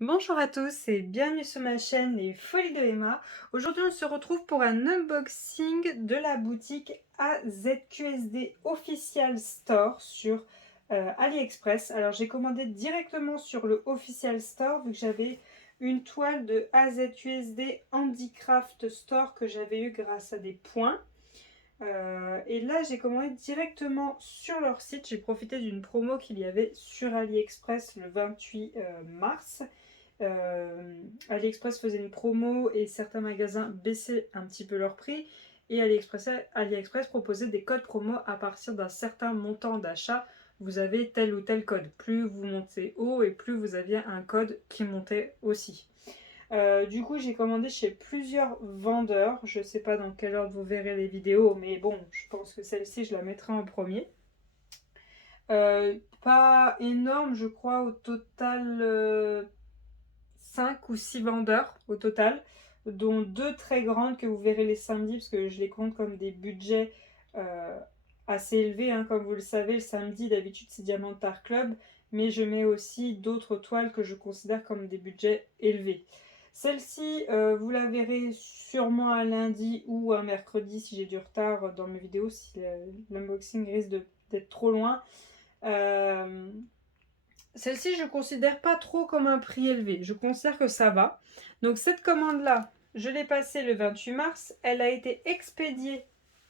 Bonjour à tous et bienvenue sur ma chaîne Les Folies de Emma. Aujourd'hui on se retrouve pour un unboxing de la boutique AZQSD Official Store sur AliExpress. Alors j'ai commandé directement sur le Official Store vu que j'avais une toile de AZQSD Handicraft Store que j'avais eu grâce à des points. Et là j'ai commandé directement sur leur site. J'ai profité d'une promo qu'il y avait sur AliExpress le 28 mars. AliExpress faisait une promo et certains magasins baissaient un petit peu leur prix. Et AliExpress proposait des codes promo à partir d'un certain montant d'achat. Vous avez tel ou tel code. Plus vous montez haut et plus vous aviez un code qui montait aussi. Du coup, j'ai commandé chez plusieurs vendeurs. Je ne sais pas dans quel ordre vous verrez les vidéos, mais bon, je pense que celle-ci, je la mettrai en premier. Pas énorme, je crois, au total 5 ou 6 vendeurs au total, dont 2 très grandes que vous verrez les samedis, parce que je les compte comme des budgets assez élevés. Hein. Comme vous le savez, le samedi, d'habitude, c'est Diamantar Club, mais je mets aussi d'autres toiles que je considère comme des budgets élevés. Celle-ci, vous la verrez sûrement un lundi ou un mercredi si j'ai du retard dans mes vidéos, si l'unboxing risque d'être trop loin. Celle-ci, je ne considère pas trop comme un prix élevé. Je considère que ça va. Donc cette commande-là, je l'ai passée le 28 mars. Elle a été expédiée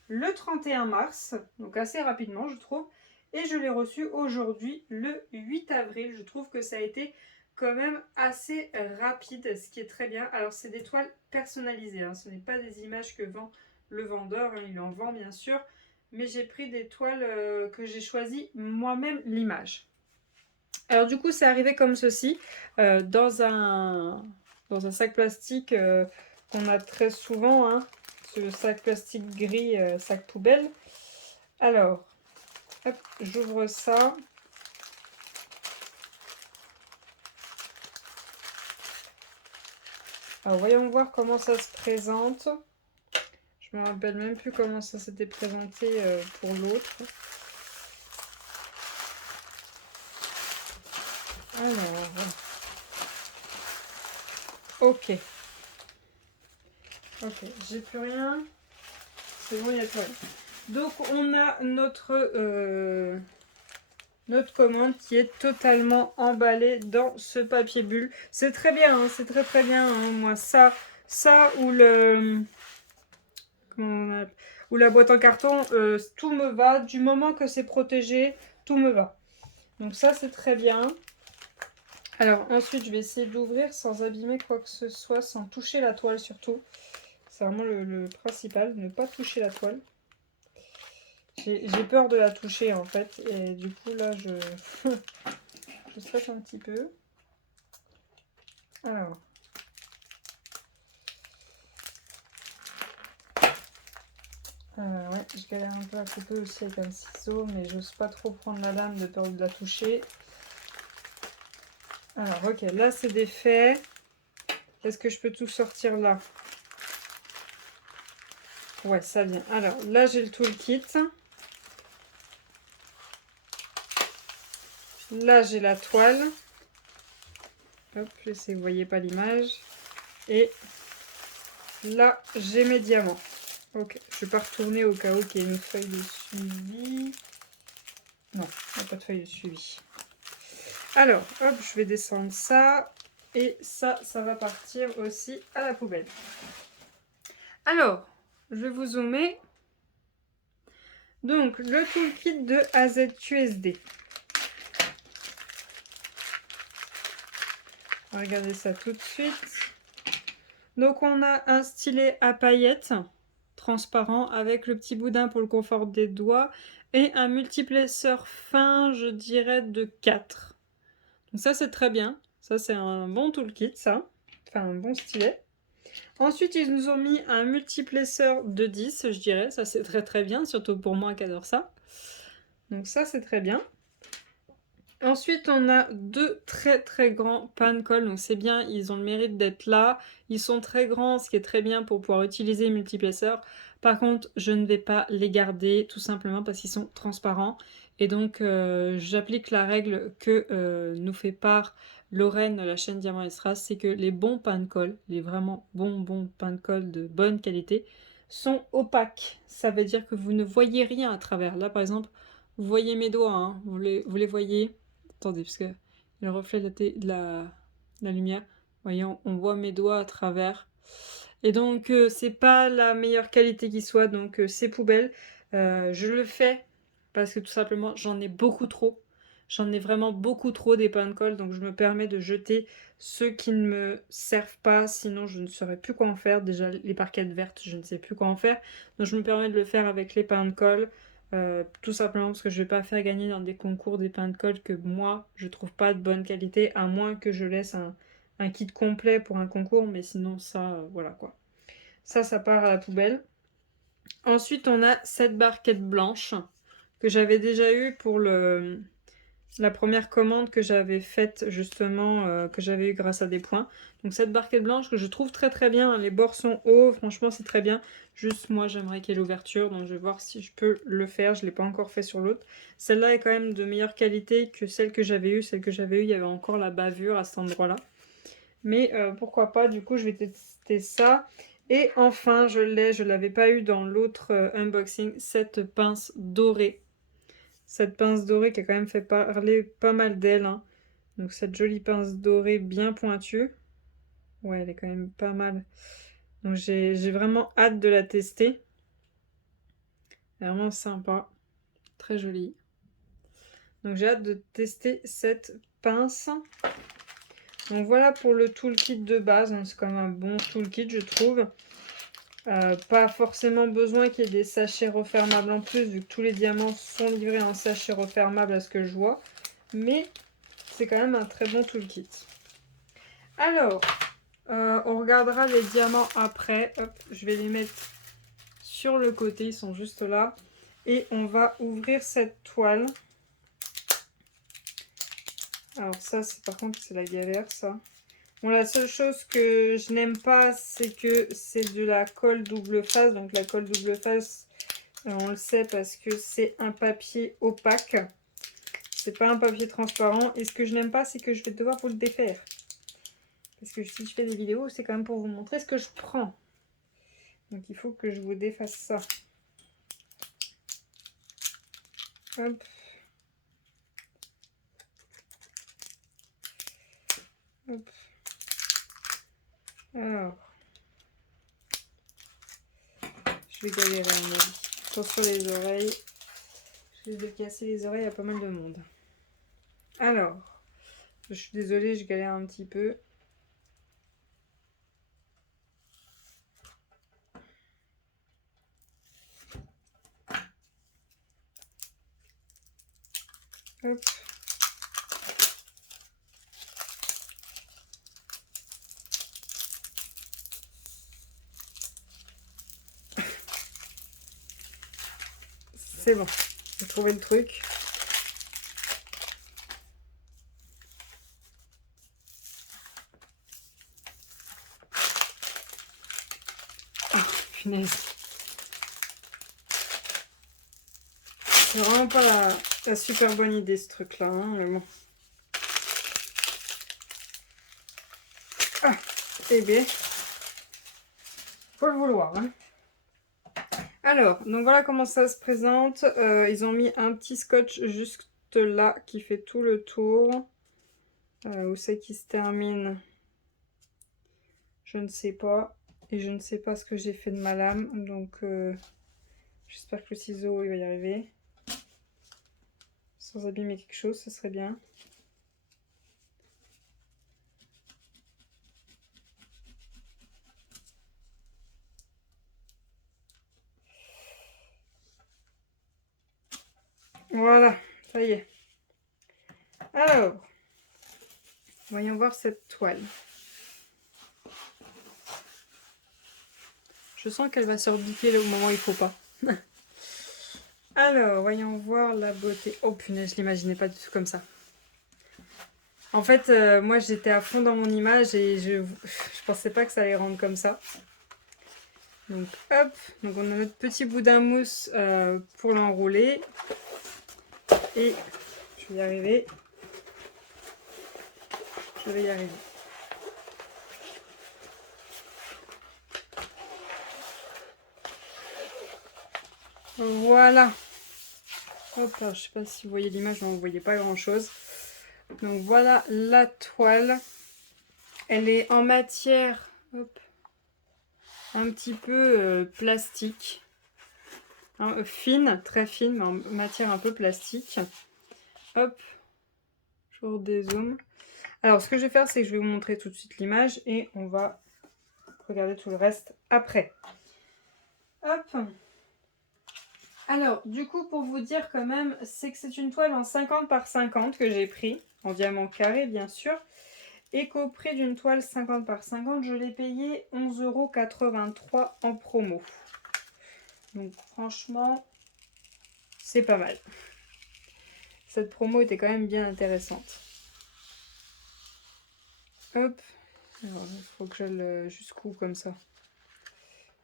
le 31 mars, donc assez rapidement, je trouve. Et je l'ai reçue aujourd'hui, le 8 avril. Je trouve que ça a été quand même assez rapide, ce qui est très bien. Alors, c'est des toiles personnalisées. Hein. Ce n'est pas des images que vend le vendeur. Hein. Il en vend, bien sûr. Mais j'ai pris des toiles que j'ai choisi moi-même l'image. Alors du coup, c'est arrivé comme ceci, dans un sac plastique qu'on a très souvent, hein, ce sac plastique gris, sac poubelle. Alors, hop, j'ouvre ça. Alors voyons voir comment ça se présente. Je me rappelle même plus comment ça s'était présenté pour l'autre. Alors, ok. Ok, j'ai plus rien. C'est bon, il n'y a plus rien. Donc on a notre commande qui est totalement emballée dans ce papier bulle. C'est très bien, hein, c'est très très bien. Hein. Moi, ça ou le... ou la boîte en carton, tout me va. Du moment que c'est protégé, tout me va. Donc ça, c'est très bien. Alors ensuite, je vais essayer d'ouvrir sans abîmer quoi que ce soit, sans toucher la toile surtout. C'est vraiment le principal, ne pas toucher la toile. J'ai peur de la toucher en fait, et du coup là, je stresse un petit peu. Alors, ouais, je galère un peu à couper aussi avec un ciseau, mais j'ose pas trop prendre la lame de peur de la toucher. Alors, ok, là c'est défait. Est-ce que je peux tout sortir là? Ouais, ça vient. Alors, là j'ai le toolkit. Là j'ai la toile. Hop, j'essaie, vous voyez pas l'image. Et là j'ai mes diamants. Ok, je vais pas retourner au cas où qu'il y ait une feuille de suivi. Non, il n'y a pas de feuille de suivi. Alors, hop, je vais descendre ça. Et ça va partir aussi à la poubelle. Alors, je vais vous zoomer. Donc, le toolkit de AZQSD. On va regarder ça tout de suite. Donc, on a un stylet à paillettes transparent avec le petit boudin pour le confort des doigts et un multiplesseur fin, je dirais, de 4. Donc ça, c'est très bien. Ça, c'est un bon toolkit, ça. Enfin, un bon stylet. Ensuite, ils nous ont mis un multiplesseur de 10, je dirais. Ça, c'est très très bien, surtout pour moi qui adore ça. Donc ça, c'est très bien. Ensuite, on a deux très très grands pan-cols. Donc c'est bien, ils ont le mérite d'être là. Ils sont très grands, ce qui est très bien pour pouvoir utiliser multiplesseur. Par contre, je ne vais pas les garder tout simplement parce qu'ils sont transparents. Et donc j'applique la règle que nous fait part Lorraine, la chaîne Diamant et Strass, c'est que les bons pains de colle, les vraiment bons pains de colle de bonne qualité, sont opaques. Ça veut dire que vous ne voyez rien à travers. Là par exemple, vous voyez mes doigts, hein, vous les voyez. Attendez, parce que le reflet de la lumière, voyons, on voit mes doigts à travers. Et donc c'est pas la meilleure qualité qui soit, donc c'est poubelle. Je le fais parce que tout simplement j'en ai beaucoup trop. J'en ai vraiment beaucoup trop des pains de colle, donc je me permets de jeter ceux qui ne me servent pas, sinon je ne saurais plus quoi en faire. Déjà les parquettes vertes, je ne sais plus quoi en faire. Donc je me permets de le faire avec les pains de colle, tout simplement parce que je ne vais pas faire gagner dans des concours des pains de colle que moi je trouve pas de bonne qualité, à moins que je laisse un kit complet pour un concours, mais sinon ça, voilà quoi. Ça part à la poubelle. Ensuite, on a cette barquette blanche que j'avais déjà eue pour la première commande que j'avais faite justement, que j'avais eue grâce à des points. Donc cette barquette blanche que je trouve très très bien, les bords sont hauts, franchement c'est très bien. Juste moi j'aimerais qu'il y ait l'ouverture, donc je vais voir si je peux le faire, je ne l'ai pas encore fait sur l'autre. Celle-là est quand même de meilleure qualité que celle que j'avais eue. Celle que j'avais eue, il y avait encore la bavure à cet endroit-là. Mais pourquoi pas, du coup je vais tester ça. Et enfin je l'avais pas eu dans l'autre unboxing, cette pince dorée. Cette pince dorée qui a quand même fait parler pas mal d'elle, hein. Donc cette jolie pince dorée bien pointue. Ouais, elle est quand même pas mal. Donc j'ai vraiment hâte de la tester. Vraiment sympa. Très jolie. Donc j'ai hâte de tester cette pince. Donc voilà pour le toolkit de base. C'est quand même un bon toolkit je trouve. Pas forcément besoin qu'il y ait des sachets refermables en plus, vu que tous les diamants sont livrés en sachets refermables à ce que je vois. Mais c'est quand même un très bon toolkit. Alors, on regardera les diamants après. Hop, je vais les mettre sur le côté, ils sont juste là. Et on va ouvrir cette toile. Alors ça, par contre, c'est la galère, ça. Bon, la seule chose que je n'aime pas, c'est que c'est de la colle double face. Donc la colle double face, on le sait parce que c'est un papier opaque. C'est pas un papier transparent. Et ce que je n'aime pas, c'est que je vais devoir vous le défaire. Parce que si je fais des vidéos, c'est quand même pour vous montrer ce que je prends. Donc il faut que je vous défasse ça. Hop. Hop. Alors. Je vais galérer à mon avis. Attention les oreilles. Je risque de casser les oreilles à pas mal de monde. Alors. Je suis désolée, je galère un petit peu. Hop. C'est bon, j'ai trouvé le truc. Oh, punaise. C'est vraiment pas la super bonne idée ce truc là, hein, mais bon. Ah, eh bien, faut le vouloir, hein. Alors, donc voilà comment ça se présente. Ils ont mis un petit scotch juste là qui fait tout le tour. Où c'est qui se termine? Je ne sais pas. Et je ne sais pas ce que j'ai fait de ma lame. Donc, j'espère que le ciseau, il va y arriver. Sans abîmer quelque chose, ce serait bien. Voilà, ça y est. Alors, voyons voir cette toile. Je sens qu'elle va se rebiquer au moment où il faut pas. Alors, voyons voir la beauté. Oh punaise, je l'imaginais pas du tout comme ça. En fait, moi j'étais à fond dans mon image et je pensais pas que ça allait rendre comme ça. Donc hop, donc on a notre petit boudin mousse pour l'enrouler. et je vais y arriver. Je vais y arriver. Voilà. Hop, je sais pas si vous voyez l'image, mais vous ne voyez pas grand chose. Donc voilà la toile. Elle est en matière hop, un petit peu plastique. Hein, fine, très fine, mais en matière un peu plastique. Hop, je vous redézoome. Alors ce que je vais faire, c'est que je vais vous montrer tout de suite l'image et on va regarder tout le reste après. Hop. Alors, du coup, pour vous dire quand même, c'est que c'est une toile en 50 par 50 que j'ai pris, en diamant carré bien sûr, et qu'au prix d'une toile 50 par 50, je l'ai payé 11,83 € en promo. Donc franchement, c'est pas mal. Cette promo était quand même bien intéressante. Hop, alors il faut que j'aille jusqu'où comme ça.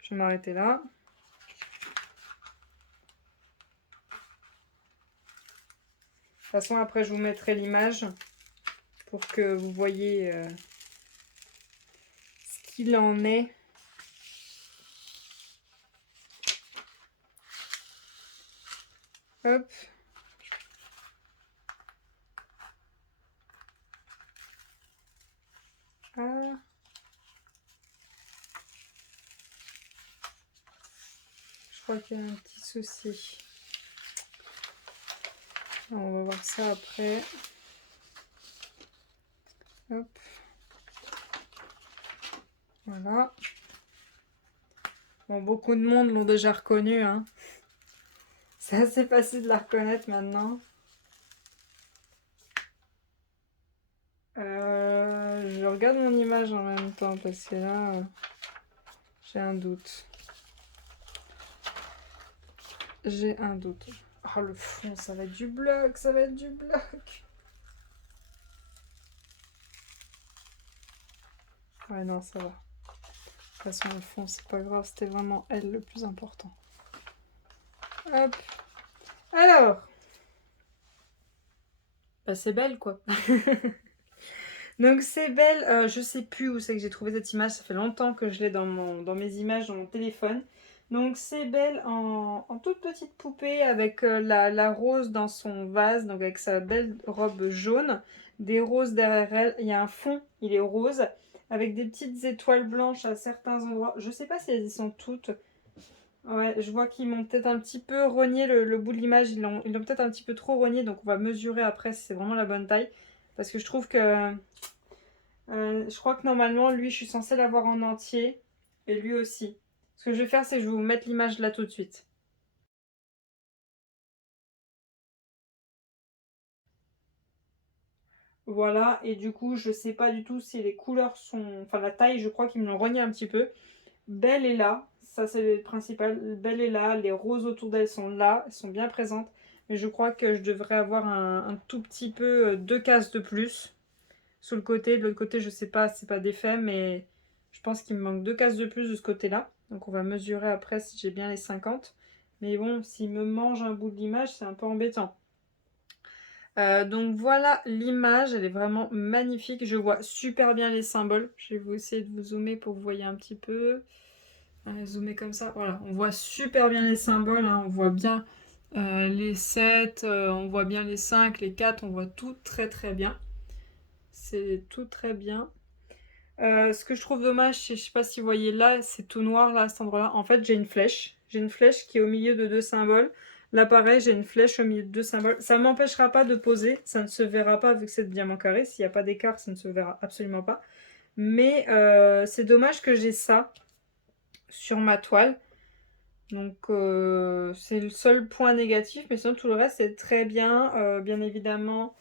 Je vais m'arrêter là. De toute façon, après, je vous mettrai l'image pour que vous voyez ce qu'il en est. Hop. Ah. Je crois qu'il y a un petit souci. On va voir ça après. Hop. Voilà. Bon, beaucoup de monde l'ont déjà reconnu, hein. C'est assez facile de la reconnaître maintenant. Je regarde mon image en même temps parce que là, j'ai un doute. J'ai un doute. Oh, le fond, ça va être du bloc, ça va être du bloc. Ouais, non, ça va. De toute façon, le fond, c'est pas grave, c'était vraiment elle le plus important. Hop. Alors. Bah, c'est belle, quoi. Donc, c'est belle. Je sais plus où c'est que j'ai trouvé cette image. Ça fait longtemps que je l'ai dans mes images, dans mon téléphone. Donc, c'est belle en toute petite poupée avec la rose dans son vase. Donc, avec sa belle robe jaune. Des roses derrière elle. Il y a un fond, il est rose. Avec des petites étoiles blanches à certains endroits. Je sais pas si elles y sont toutes. Ouais, je vois qu'ils m'ont peut-être un petit peu rogné le bout de l'image. Ils l'ont peut-être un petit peu trop rogné. Donc, on va mesurer après si c'est vraiment la bonne taille. Parce que je trouve que... je crois que normalement, lui, je suis censée l'avoir en entier. Et lui aussi. Ce que je vais faire, c'est que je vais vous mettre l'image là tout de suite. Voilà, et du coup, je sais pas du tout si les couleurs sont... Enfin, la taille, je crois qu'ils me l'ont rogné un petit peu. Belle est là, ça c'est le principal. Belle est là, les roses autour d'elle sont là, elles sont bien présentes. Mais je crois que je devrais avoir un tout petit peu 2 cases de plus. Sur le côté, de l'autre côté, je sais pas, c'est pas défait, mais je pense qu'il me manque 2 cases de plus de ce côté-là. Donc on va mesurer après si j'ai bien les 50. Mais bon, s'il me mange un bout de l'image, c'est un peu embêtant. Donc voilà l'image, elle est vraiment magnifique. Je vois super bien les symboles. Je vais vous essayer de vous zoomer pour que vous voyez un petit peu. Zoomer comme ça, voilà. On voit super bien les symboles, hein. On voit bien les 7, on voit bien les 5, les 4, on voit tout très très bien. C'est tout très bien. Ce que je trouve dommage, c'est, je sais pas si vous voyez là, c'est tout noir là, à cet endroit-là. En fait, j'ai une flèche. J'ai une flèche qui est au milieu de 2 symboles. Là, pareil, j'ai une flèche au milieu de 2 symboles. Ça ne m'empêchera pas de poser. Ça ne se verra pas vu que c'est de diamant carré. S'il n'y a pas d'écart, ça ne se verra absolument pas. Mais c'est dommage que j'ai ça sur ma toile. Donc, c'est le seul point négatif. Mais sinon, tout le reste, c'est très bien. Bien évidemment,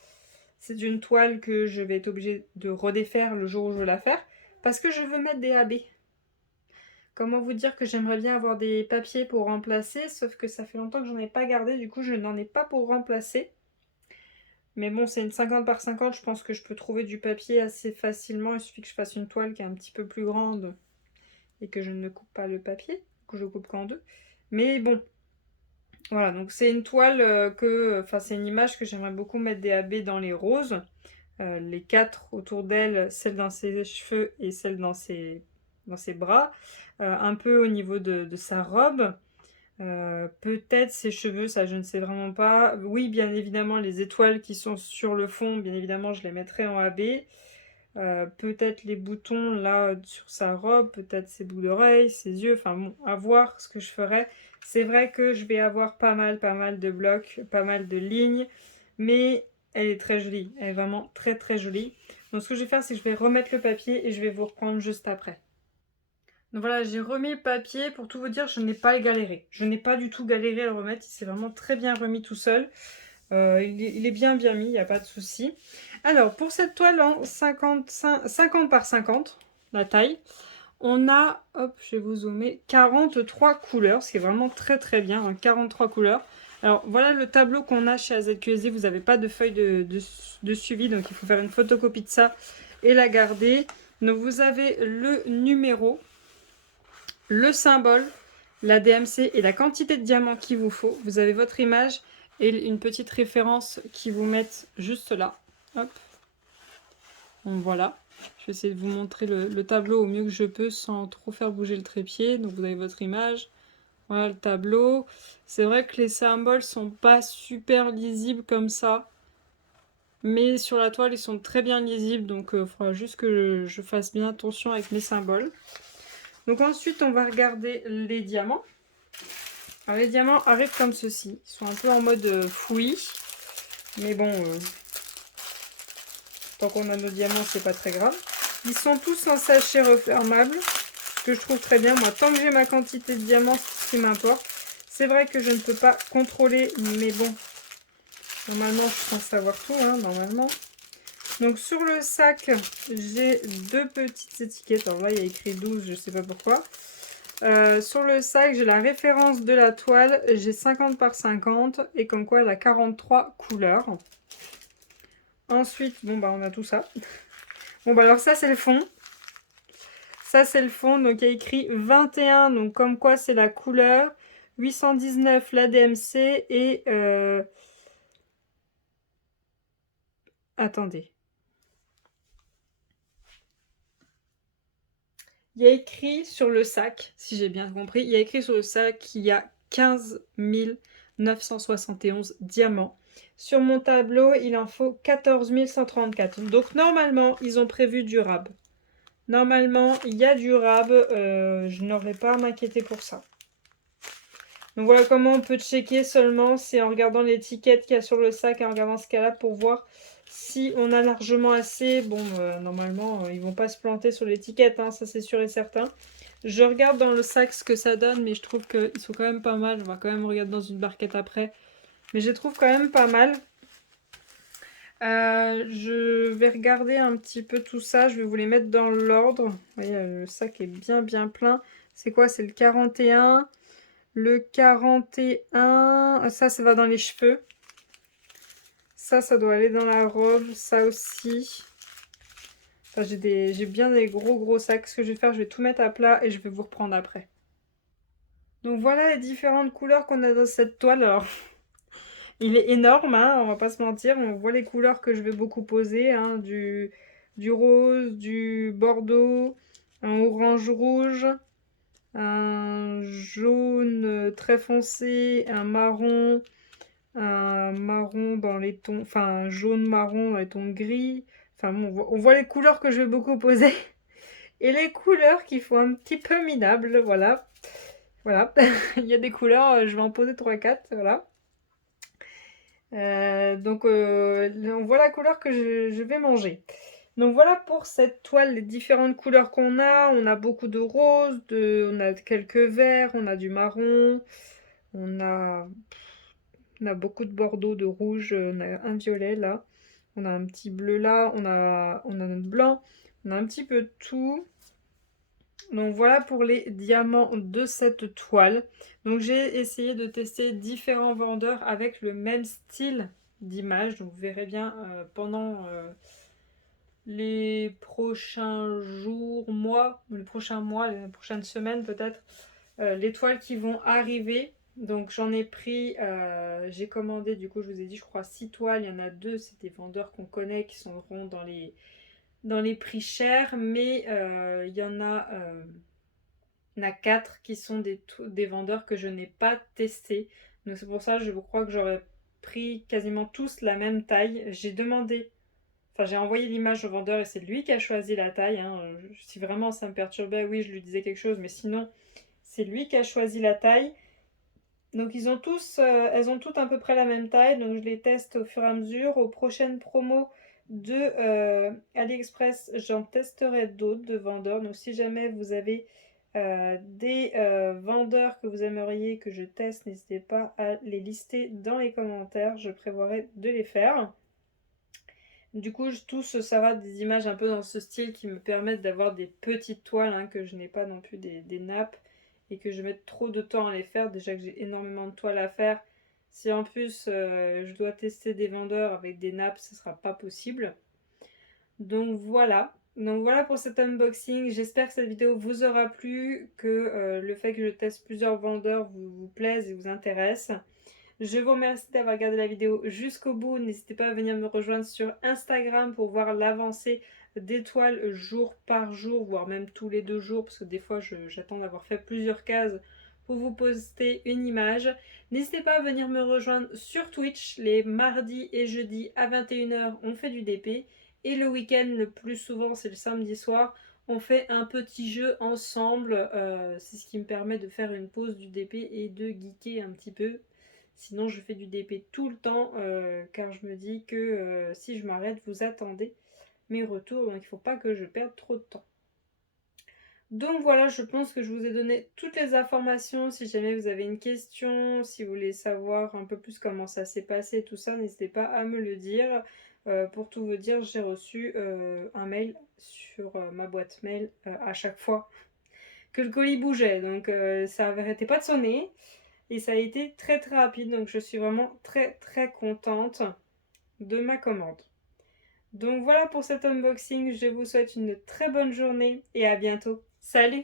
c'est une toile que je vais être obligée de redéfaire le jour où je veux la faire. Parce que je veux mettre des AB. Comment vous dire que j'aimerais bien avoir des papiers pour remplacer, sauf que ça fait longtemps que j'en ai pas gardé, du coup je n'en ai pas pour remplacer. Mais bon, c'est une 50 par 50, je pense que je peux trouver du papier assez facilement. Il suffit que je fasse une toile qui est un petit peu plus grande et que je ne coupe pas le papier, que je coupe qu'en deux. Mais bon, Voilà, donc c'est une toile enfin c'est une image que j'aimerais beaucoup mettre des AB dans les roses. Les 4 autour d'elle, celle dans ses cheveux et celle dans ses bras. Un peu au niveau de sa robe. Peut-être ses cheveux, ça je ne sais vraiment pas. Oui, bien évidemment, les étoiles qui sont sur le fond, bien évidemment, je les mettrai en AB. Peut-être les boutons là sur sa robe, peut-être ses boucles d'oreilles, ses yeux, enfin bon, à voir ce que je ferai. C'est vrai que je vais avoir pas mal de blocs, pas mal de lignes, mais elle est très jolie, elle est vraiment très très jolie. Donc ce que je vais faire, c'est que je vais remettre le papier et je vais vous reprendre juste après. Donc voilà, j'ai remis le papier. Pour tout vous dire, je n'ai pas galéré. Je n'ai pas du tout galéré à le remettre. Il s'est vraiment très bien remis tout seul. Il est bien mis, il n'y a pas de souci. Alors, pour cette toile en 50 par 50, la taille, on a, hop, je vais vous zoomer, 43 couleurs, ce qui est vraiment très très bien, hein, 43 couleurs. Alors, voilà le tableau qu'on a chez AZQSD. Vous n'avez pas de feuille de suivi, donc il faut faire une photocopie de ça et la garder. Donc, vous avez le numéro, le symbole, la DMC et la quantité de diamants qu'il vous faut. Vous avez votre image et une petite référence qui vous mettent juste là. Hop. Donc voilà. Je vais essayer de vous montrer le tableau au mieux que je peux sans trop faire bouger le trépied. Donc vous avez votre image. Voilà le tableau. C'est vrai que les symboles sont pas super lisibles comme ça. Mais sur la toile, ils sont très bien lisibles. Donc il faudra juste que je fasse bien attention avec mes symboles. Donc ensuite, on va regarder les diamants. Alors les diamants arrivent comme ceci. Ils sont un peu en mode fouillis. Mais bon, tant qu'on a nos diamants, c'est pas très grave. Ils sont tous en sachet refermable. Ce que je trouve très bien. Moi, tant que j'ai ma quantité de diamants, c'est ce qui m'importe. C'est vrai que je ne peux pas contrôler, mais bon. Normalement, je pense savoir tout, hein, normalement. Donc sur le sac, j'ai 2 petites étiquettes. Alors là, il y a écrit 12, je ne sais pas pourquoi. Sur le sac, j'ai la référence de la toile. J'ai 50 par 50 et comme quoi elle a 43 couleurs. Ensuite, bon bah on a tout ça. Bon bah alors ça c'est le fond. Ça c'est le fond, donc il y a écrit 21, donc comme quoi c'est la couleur. 819 la DMC et... Attendez. Il y a écrit sur le sac, si j'ai bien compris, il y a écrit sur le sac qu'il y a 15 971 diamants. Sur mon tableau, il en faut 14 134. Donc normalement, ils ont prévu du rab. Normalement, il y a du rab. Je n'aurais pas à m'inquiéter pour ça. Donc voilà comment on peut checker seulement. C'est en regardant l'étiquette qu'il y a sur le sac et en regardant ce qu'elle a pour voir si on a largement assez. Bon, normalement, ils vont pas se planter sur l'étiquette, hein, ça c'est sûr et certain. Je regarde dans le sac ce que ça donne, mais je trouve qu'ils sont quand même pas mal. On va quand même regarder dans une barquette après. Mais je les trouve quand même pas mal. Je vais regarder un petit peu tout ça. Je vais vous les mettre dans l'ordre. Vous voyez, le sac est bien plein. C'est quoi? C'est le 41. Le 41. Ça va dans les cheveux. Ça doit aller dans la robe. Ça aussi. Enfin, j'ai bien des gros sacs. Ce que je vais faire, je vais tout mettre à plat et je vais vous reprendre après. Donc voilà les différentes couleurs qu'on a dans cette toile. Alors, il est énorme, hein, on va pas se mentir. On voit les couleurs que je vais beaucoup poser, hein, du rose, du bordeaux, un orange rouge, un jaune très foncé, un marron dans les tons, enfin un jaune marron dans les tons gris. Enfin bon, on voit les couleurs que je vais beaucoup poser et les couleurs qui font un petit peu minables, voilà. Voilà, il y a des couleurs, je vais en poser 3-4, voilà. Donc on voit la couleur que je vais manger. Donc voilà pour cette toile, les différentes couleurs qu'on a. On a beaucoup de rose, on a quelques verts, on a du marron, on a, on a beaucoup de bordeaux, de rouge, on a un violet là, on a un petit bleu là, on a notre blanc, on a un petit peu de tout. Donc voilà pour les diamants de cette toile. Donc j'ai essayé de tester différents vendeurs avec le même style d'image. Donc vous verrez bien pendant les prochains jours, mois, les prochaines semaines peut-être, les toiles qui vont arriver. Donc j'en ai pris, j'ai commandé, du coup je vous ai dit je crois 6 toiles, il y en a 2, c'est des vendeurs qu'on connaît qui sont dans les prix chers, mais il y en a 4 qui sont des vendeurs que je n'ai pas testés. Donc c'est pour ça que je crois que j'aurais pris quasiment tous la même taille. J'ai envoyé l'image au vendeur et c'est lui qui a choisi la taille, hein. Si vraiment ça me perturbait, oui, je lui disais quelque chose, mais sinon, c'est lui qui a choisi la taille. Donc elles ont toutes à peu près la même taille, donc je les teste au fur et à mesure. Aux prochaines promos de AliExpress, j'en testerai d'autres de vendeurs. Donc si jamais vous avez des vendeurs que vous aimeriez que je teste, n'hésitez pas à les lister dans les commentaires, je prévoirai de les faire. Du coup, tout ce sera des images un peu dans ce style qui me permettent d'avoir des petites toiles, hein, que je n'ai pas non plus des nappes et que je mette trop de temps à les faire. Déjà que j'ai énormément de toiles à faire. Si en plus je dois tester des vendeurs avec des nappes, ce sera pas possible. Donc voilà. Donc voilà pour cet unboxing. J'espère que cette vidéo vous aura plu, que le fait que je teste plusieurs vendeurs vous plaise et vous intéresse. Je vous remercie d'avoir regardé la vidéo jusqu'au bout. N'hésitez pas à venir me rejoindre sur Instagram pour voir l'avancée d'étoiles jour par jour, voire même tous les 2 jours, parce que des fois j'attends d'avoir fait plusieurs cases pour vous poster une image. N'hésitez pas à venir me rejoindre sur Twitch. Les mardis et jeudis à 21h, on fait du DP. Et le week-end, le plus souvent, c'est le samedi soir. On fait un petit jeu ensemble. C'est ce qui me permet de faire une pause du DP et de geeker un petit peu. Sinon, je fais du DP tout le temps, car je me dis que si je m'arrête, vous attendez mes retours, donc il ne faut pas que je perde trop de temps. Donc voilà, je pense que je vous ai donné toutes les informations. Si jamais vous avez une question, si vous voulez savoir un peu plus comment ça s'est passé, tout ça, n'hésitez pas à me le dire. Pour tout vous dire, j'ai reçu un mail sur ma boîte mail à chaque fois que le colis bougeait. Donc ça n'arrêtait pas de sonner. Et ça a été très très rapide, donc je suis vraiment très très contente de ma commande. Donc voilà pour cet unboxing, je vous souhaite une très bonne journée et à bientôt. Salut!